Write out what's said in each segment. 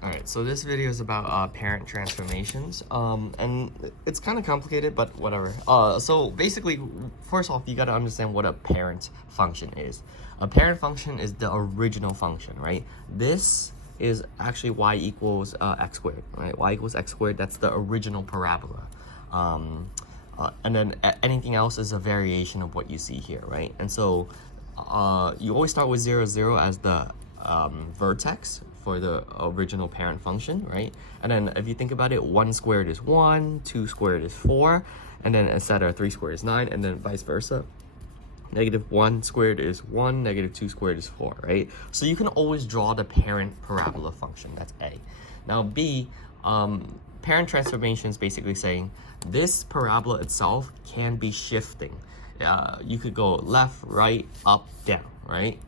Alright, so this video is about parent transformations, and it's kind of complicated, but whatever. So basically, first off, you got to understand what a parent function is. A parent function is the original function, right? This is actually y equals x squared, right? Y equals x squared, that's the original parabola. And then anything else is a variation of what you see here, right? And so you always start with 0, 0 as the vertex for the original parent function, right? And then if you think about it, 1 squared is 1, 2 squared is 4, and then etc. 3 squared is 9, and then vice versa. Negative 1 squared is 1, negative 2 squared is 4, right? So you can always draw the parent parabola function, that's A. Now B, parent transformation is basically saying this parabola itself can be shifting. You could go left, right, up, down, right?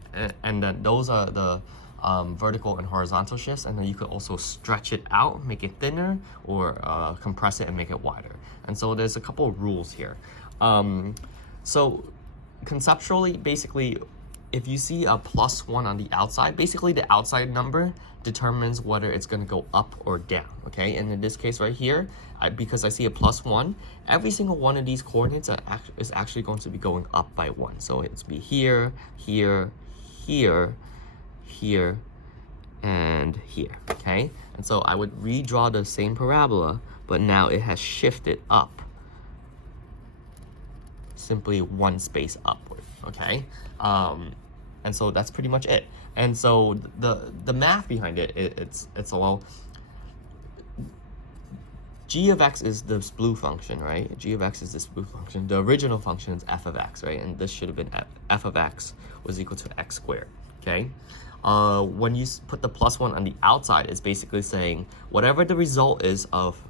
And then those are the vertical and horizontal shifts, and then you could also stretch it out, make it thinner, or compress it and make it wider. And so there's a couple of rules here. So conceptually, basically, if you see a +1 on the outside, basically the outside number determines whether it's going to go up or down, okay? And in this case right here, because I see a +1, every single one of these coordinates is actually going to be going up by 1. So it's be here, here, here, here, and here, okay? And so I would redraw the same parabola, but now it has shifted up, simply one space upward, okay? And so that's pretty much it. And so the math behind it, it's well, g of x is this blue function, right? G of x is this blue function. The original function is f of x, right? And this should have been f of x was equal to x squared, okay? When you put the +1 on the outside, it's basically saying whatever the result is of,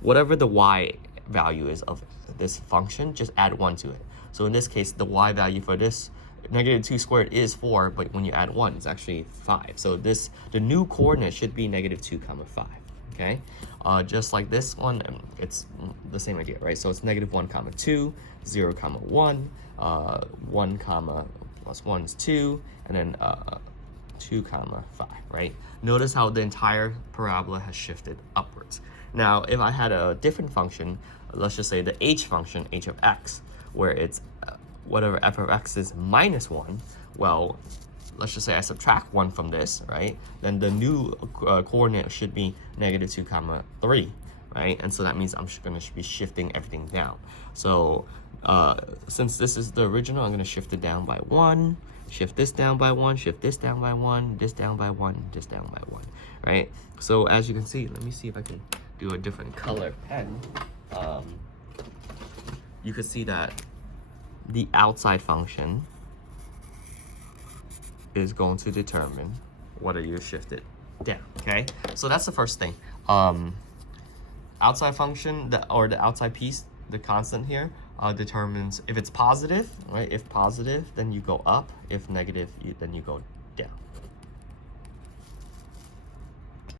whatever the y value is of this function, just add 1 to it. So in this case, the y value for this negative 2 squared is 4, but when you add 1, it's actually 5. So the new coordinate should be negative 2 comma 5. Okay, just like this one, it's the same idea, right? So it's negative 1 comma 2, 0 comma 1, 1 comma plus 1 is 2, and then 2 comma 5, right? Notice how the entire parabola has shifted upwards. Now, if I had a different function, let's just say the h function, h of x, where it's whatever f of x is minus 1, well, let's just say I subtract 1 from this, right? Then the new coordinate should be negative 2 comma 3, right? And so that means I'm going to be shifting everything down. So since this is the original, I'm going to shift it down by 1, shift this down by 1, shift this down by 1, this down by 1, this down by 1, right? So as you can see, let me see if I can do a different color pen. You could see that the outside function is going to determine whether you shift it down, okay? So that's the first thing. Outside function, or the outside piece, the constant here, determines if it's positive, right? If positive, then you go up. If negative, then you go down.